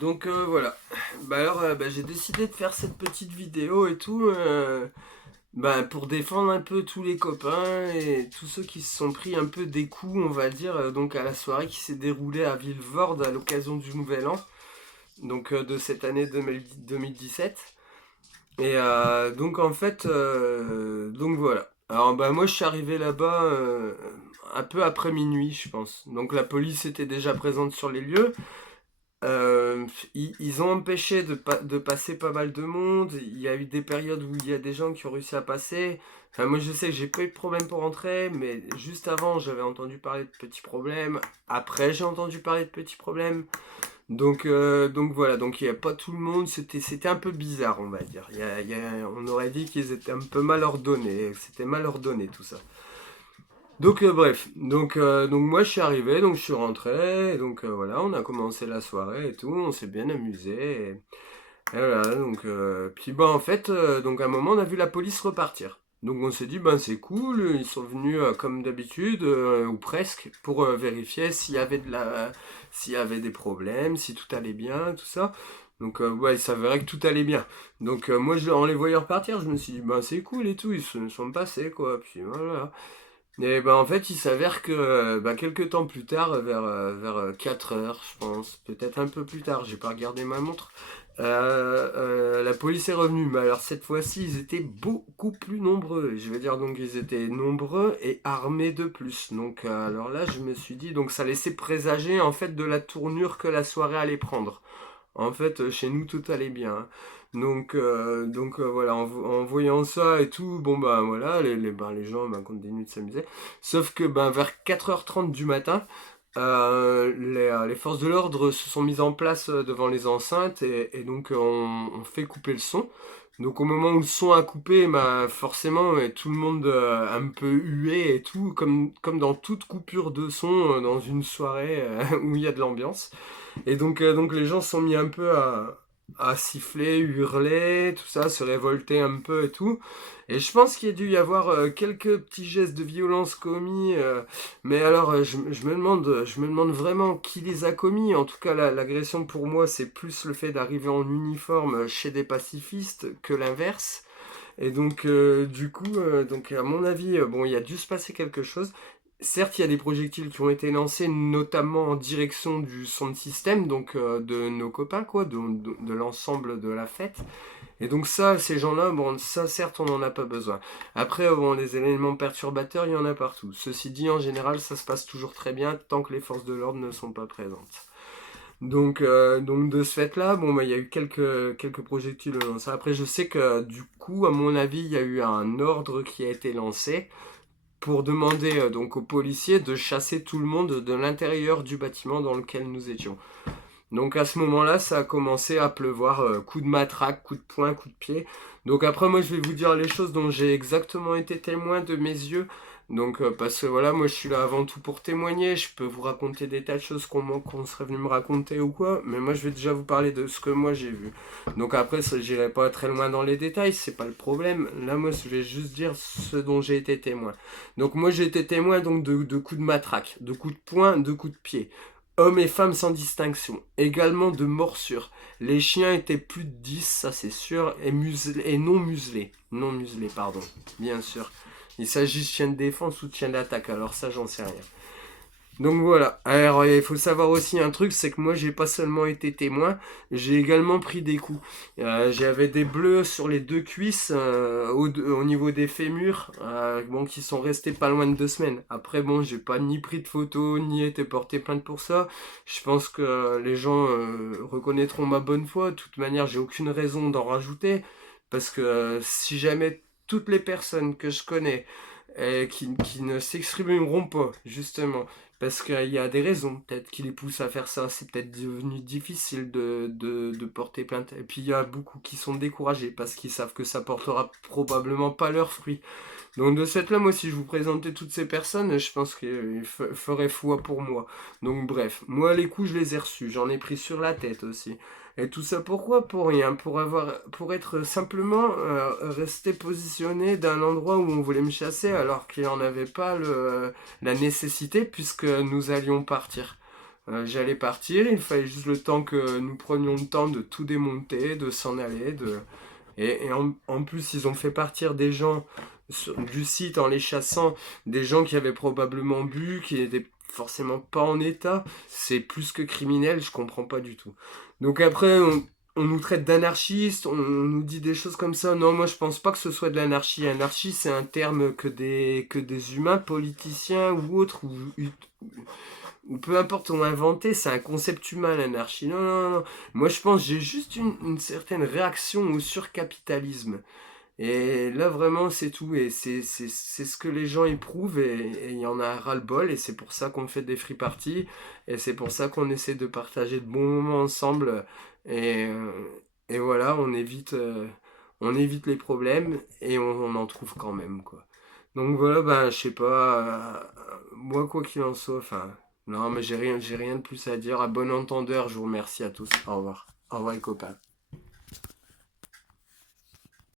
Donc voilà. J'ai décidé de faire cette petite vidéo et tout pour défendre un peu tous les copains et tous ceux qui se sont pris un peu des coups, on va dire, donc à la soirée qui s'est déroulée à Villevorde à l'occasion du Nouvel An, donc de cette année 2017. Et donc en fait, donc voilà. Alors moi je suis arrivé là-bas un peu après minuit, je pense. Donc la police était déjà présente sur les lieux. Ils ont empêché de passer pas mal de monde. Il y a eu des périodes où il y a des gens qui ont réussi à passer. Enfin, moi, je sais que j'ai pas eu de problème pour rentrer, mais juste avant, j'avais entendu parler de petits problèmes. Après, j'ai entendu parler de petits problèmes. Donc voilà, donc il n'y a pas tout le monde. C'était un peu bizarre, on va dire. On aurait dit qu'ils étaient un peu mal ordonnés. C'était mal ordonné tout ça. Donc bref, donc moi je suis arrivé, donc je suis rentré, donc voilà, on a commencé la soirée et tout, on s'est bien amusé. Et voilà, donc puis en fait, donc à un moment on a vu la police repartir. Donc on s'est dit ben c'est cool, ils sont venus comme d'habitude ou presque pour vérifier s'il y avait des problèmes, si tout allait bien, tout ça. Donc ouais, il s'avérait que tout allait bien. Donc en les voyant repartir, je me suis dit ben c'est cool et tout, ils se sont passés quoi. Puis voilà. Et ben en fait, il s'avère que quelques temps plus tard, vers 4 heures, je pense, peut-être un peu plus tard, j'ai pas regardé ma montre, la police est revenue. Mais alors cette fois-ci, ils étaient beaucoup plus nombreux. Je veux dire, donc ils étaient nombreux et armés de plus. Donc alors là, je me suis dit, donc ça laissait présager en fait de la tournure que la soirée allait prendre. En fait, chez nous, tout allait bien. Voilà, en voyant ça et tout, bon bah voilà, les gens continuent de s'amuser. Sauf que vers 4h30 du matin, les forces de l'ordre se sont mises en place devant les enceintes et donc on fait couper le son. Donc au moment où le son a coupé, forcément tout le monde un peu hué et tout, comme dans toute coupure de son dans une soirée où il y a de l'ambiance. Et donc les gens se sont mis un peu à siffler, hurler, tout ça, se révolter un peu et tout. Et je pense qu'il y a dû y avoir quelques petits gestes de violence commis. Mais alors, je me demande vraiment qui les a commis. En tout cas, l'agression pour moi, c'est plus le fait d'arriver en uniforme chez des pacifistes que l'inverse. Et donc, donc à mon avis, bon, il y a dû se passer quelque chose. Certes, il y a des projectiles qui ont été lancés, notamment en direction du sound system, donc de nos copains, quoi, de l'ensemble de la fête. Et donc ça, ces gens-là, bon, ça, certes, on n'en a pas besoin. Après, bon, les éléments perturbateurs, il y en a partout. Ceci dit, en général, ça se passe toujours très bien tant que les forces de l'ordre ne sont pas présentes. Donc de ce fait-là, bon, il y a eu quelques projectiles lancés. Après, je sais que du coup, à mon avis, il y a eu un ordre qui a été lancé pour demander donc aux policiers de chasser tout le monde de l'intérieur du bâtiment dans lequel nous étions. Donc à ce moment-là, ça a commencé à pleuvoir, coup de matraque, coup de poing, coup de pied. Donc après, moi, je vais vous dire les choses dont j'ai exactement été témoin de mes yeux. Donc parce que voilà, moi je suis là avant tout pour témoigner, je peux vous raconter des tas de choses qu'on serait venu me raconter ou quoi, mais moi je vais déjà vous parler de ce que moi j'ai vu. Donc après, j'irai pas très loin dans les détails, c'est pas le problème. Là, moi je vais juste dire ce dont j'ai été témoin. Donc moi j'ai été témoin donc de coups de matraque, de coups de poing, de coups de pied. Hommes et femmes sans distinction, également de morsures. Les chiens étaient plus de 10, ça c'est sûr, et non muselés. Non muselés, pardon, bien sûr. Il s'agit de chiens de défense ou de chiens d'attaque, alors ça j'en sais rien. Donc voilà. Alors il faut savoir aussi un truc, c'est que moi j'ai pas seulement été témoin, j'ai également pris des coups. J'avais des bleus sur les deux cuisses, au niveau des fémurs, bon, qui sont restés pas loin de 2 semaines. Après bon, j'ai pas ni pris de photos, ni été porté plainte pour ça. Je pense que les gens reconnaîtront ma bonne foi. De toute manière, j'ai aucune raison d'en rajouter, parce que si jamais toutes les personnes que je connais qui ne s'exprimeront pas, justement, parce qu'il y a des raisons, peut-être qui les poussent à faire ça. C'est peut-être devenu difficile de porter plainte. Et puis il y a beaucoup qui sont découragés parce qu'ils savent que ça portera probablement pas leurs fruits. Donc de cette là, moi, si je vous présentais toutes ces personnes, je pense qu'il ferait foi pour moi. Donc bref, moi les coups je les ai reçus, j'en ai pris sur la tête aussi. Et tout ça pourquoi? Pour rien, pour être simplement resté positionné d'un endroit où on voulait me chasser alors qu'il n'y en avait pas la nécessité puisque nous allions partir. J'allais partir, il fallait juste le temps que nous prenions le temps de tout démonter, de s'en aller. Et en plus, ils ont fait partir des gens du site en les chassant, des gens qui avaient probablement bu, qui n'étaient forcément pas en état. C'est plus que criminel, je comprends pas du tout. Donc après, on nous traite d'anarchistes, on nous dit des choses comme ça. Non, moi je pense pas que ce soit de l'anarchie. Anarchie, c'est un terme que des humains, politiciens ou autres, ou peu importe, ont inventé. C'est un concept humain, l'anarchie. Non, non, non. Moi je pense, j'ai juste une certaine réaction au surcapitalisme. Et là, vraiment, c'est tout. Et c'est ce que les gens éprouvent. Et il y en a ras-le-bol. Et c'est pour ça qu'on fait des free parties. Et c'est pour ça qu'on essaie de partager de bons moments ensemble. Et, euh, et voilà, on évite les problèmes. Et on en trouve quand même, quoi. Donc voilà, ben, je sais pas. Moi, quoi qu'il en soit, enfin. Non, mais j'ai rien de plus à dire. À bon entendeur, je vous remercie à tous. Au revoir. Au revoir, les copains.